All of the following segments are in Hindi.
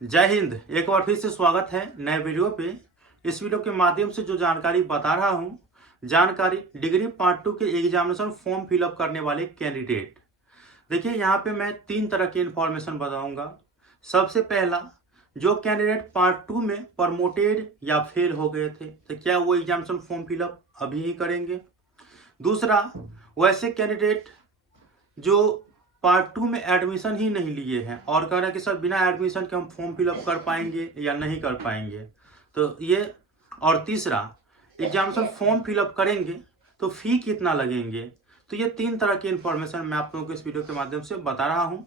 जय हिंद। एक बार फिर से स्वागत है नए वीडियो पे। इस वीडियो के माध्यम से जो जानकारी बता रहा हूँ, जानकारी डिग्री पार्ट 2 के एग्जामिनेशन फॉर्म फिलअप करने वाले कैंडिडेट। देखिए, यहाँ पे मैं 3 तरह की इंफॉर्मेशन बताऊंगा। सबसे पहला, जो कैंडिडेट पार्ट 2 में प्रमोटेड या फेल हो गए थे तो क्या वो एग्जामिनेशन फॉर्म फिलअप अभी ही करेंगे। दूसरा, वैसे कैंडिडेट जो पार्ट 2 में एडमिशन ही नहीं लिए हैं और कह रहे हैं कि सर बिना एडमिशन के हम फॉर्म फिलअप कर पाएंगे या नहीं कर पाएंगे, तो ये। और तीसरा, एग्जामिनेशन फॉर्म फिलअप करेंगे तो फी कितना लगेंगे। तो ये 3 तरह की इंफॉर्मेशन मैं आप लोगों को इस वीडियो के माध्यम से बता रहा हूँ।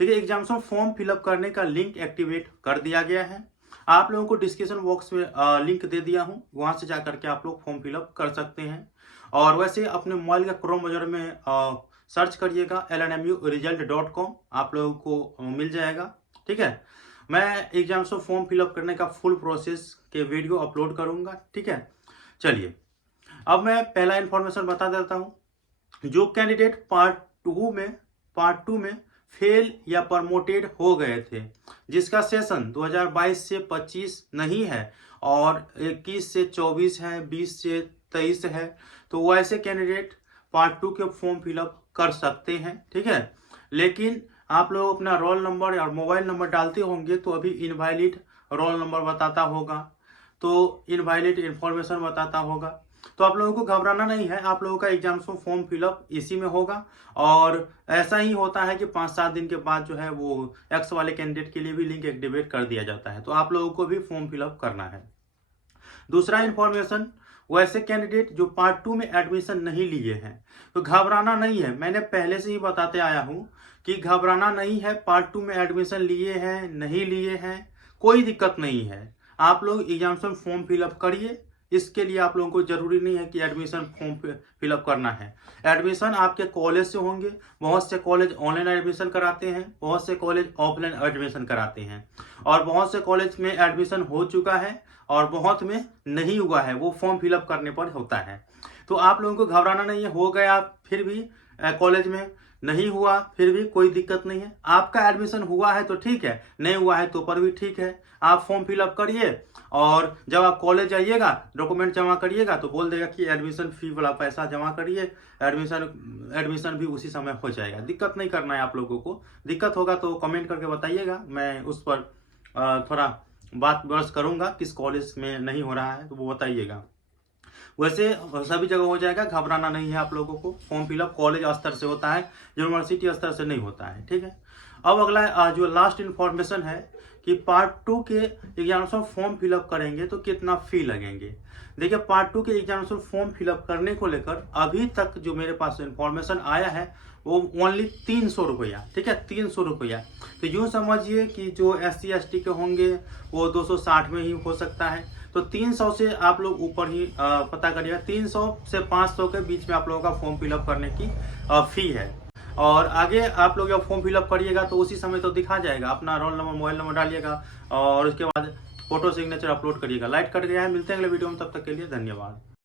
देखिए, एग्जामिनेशन फॉर्म फिलअप करने का लिंक एक्टिवेट कर दिया गया है। आप लोगों को डिस्क्रिप्शन बॉक्स में लिंक दे दिया हूँ, वहाँ से जा करके आप लोग फॉर्म फिलअप कर सकते हैं। और वैसे अपने मोबाइल का क्रोम ब्राउज़र में सर्च करिएगा lnmuresult.com, आप लोगों को मिल जाएगा। ठीक है, मैं एग्जामिनेशन फॉर्म फिलअप करने का फुल प्रोसेस के वीडियो अपलोड करूंगा। ठीक है, चलिए अब मैं पहला इंफॉर्मेशन बता देता हूं। जो कैंडिडेट पार्ट टू में फेल या प्रमोटेड हो गए थे, जिसका सेशन 2022 से 25 नहीं है और 21 से 24 है, 20 से 23 है, तो वैसे कैंडिडेट पार्ट 2 के फॉर्म फिलअप कर सकते हैं। ठीक है, लेकिन आप लोग अपना रोल नंबर और मोबाइल नंबर डालते होंगे तो अभी इनवैलिड रोल नंबर बताता होगा, तो इनवैलिड इंफॉर्मेशन बताता होगा। तो आप लोगों को घबराना नहीं है, आप लोगों का एग्जामिनेशन फॉर्म फिलअप इसी में होगा। और ऐसा ही होता है कि 5-7 दिन के बाद जो है वो एक्स वाले कैंडिडेट के लिए भी लिंक एक्टिवेट कर दिया जाता है, तो आप लोगों को भी फॉर्म फिलअप करना है। दूसरा इंफॉर्मेशन, वैसे कैंडिडेट जो पार्ट 2 में एडमिशन नहीं लिए हैं तो घबराना नहीं है। मैंने पहले से ही बताते आया हूं कि घबराना नहीं है। पार्ट 2 में एडमिशन लिए हैं नहीं लिए हैं कोई दिक्कत नहीं है, आप लोग एग्जामिनेशन फॉर्म फिलअप करिए। इसके लिए आप लोगों को जरूरी नहीं है कि एडमिशन फॉर्म फिलअप करना है। एडमिशन आपके कॉलेज से होंगे। बहुत से कॉलेज ऑनलाइन एडमिशन कराते हैं, बहुत से कॉलेज ऑफलाइन एडमिशन कराते हैं, और बहुत से कॉलेज में एडमिशन हो चुका है और बहुत में नहीं हुआ है, वो फॉर्म फिलअप करने पर होता है। तो आप लोगों को घबराना नहीं है। हो गया फिर भी कॉलेज में, नहीं हुआ फिर भी कोई दिक्कत नहीं है। आपका एडमिशन हुआ है तो ठीक है, नहीं हुआ है तो पर भी ठीक है। आप फॉर्म फिलअप करिए और जब आप कॉलेज जाइएगा डॉक्यूमेंट जमा करिएगा तो बोल देगा कि एडमिशन फी वाला पैसा जमा करिए, एडमिशन भी उसी समय हो जाएगा। दिक्कत नहीं करना है आप लोगों को। दिक्कत होगा तो कमेंट करके बताइएगा, मैं उस पर थोड़ा बात विमर्श करूंगा। किस कॉलेज में नहीं हो रहा है तो वो बताइएगा। वैसे सभी जगह हो जाएगा, घबराना नहीं है आप लोगों को। फॉर्म फिलअप कॉलेज स्तर से होता है, यूनिवर्सिटी स्तर से नहीं होता है। ठीक है, अब अगला जो लास्ट इंफॉर्मेशन है कि पार्ट 2 के एग्जामिनेशन फॉर्म फिलअप करेंगे तो कितना फी लगेंगे। देखिए, पार्ट 2 के एग्जामिनेशन फॉर्म फिलअप करने को लेकर अभी तक जो मेरे पास इंफॉर्मेशन आया है वो ओनली 300 रुपया। ठीक है, 300 रुपया। तो यूँ समझिए कि जो SC ST के होंगे वो 260 में ही हो सकता है। तो 300 से आप लोग ऊपर ही पता करिएगा। 300 से 500 के बीच में आप लोगों का फॉर्म फिलअप करने की फी है। और आगे आप लोग जब फॉर्म फिलअप करिएगा तो उसी समय तो दिखा जाएगा। अपना रोल नंबर मोबाइल नंबर डालिएगा और उसके बाद फोटो सिग्नेचर अपलोड करिएगा। लाइट कट गया है, मिलते हैं अगले वीडियो में, तब तक के लिए धन्यवाद।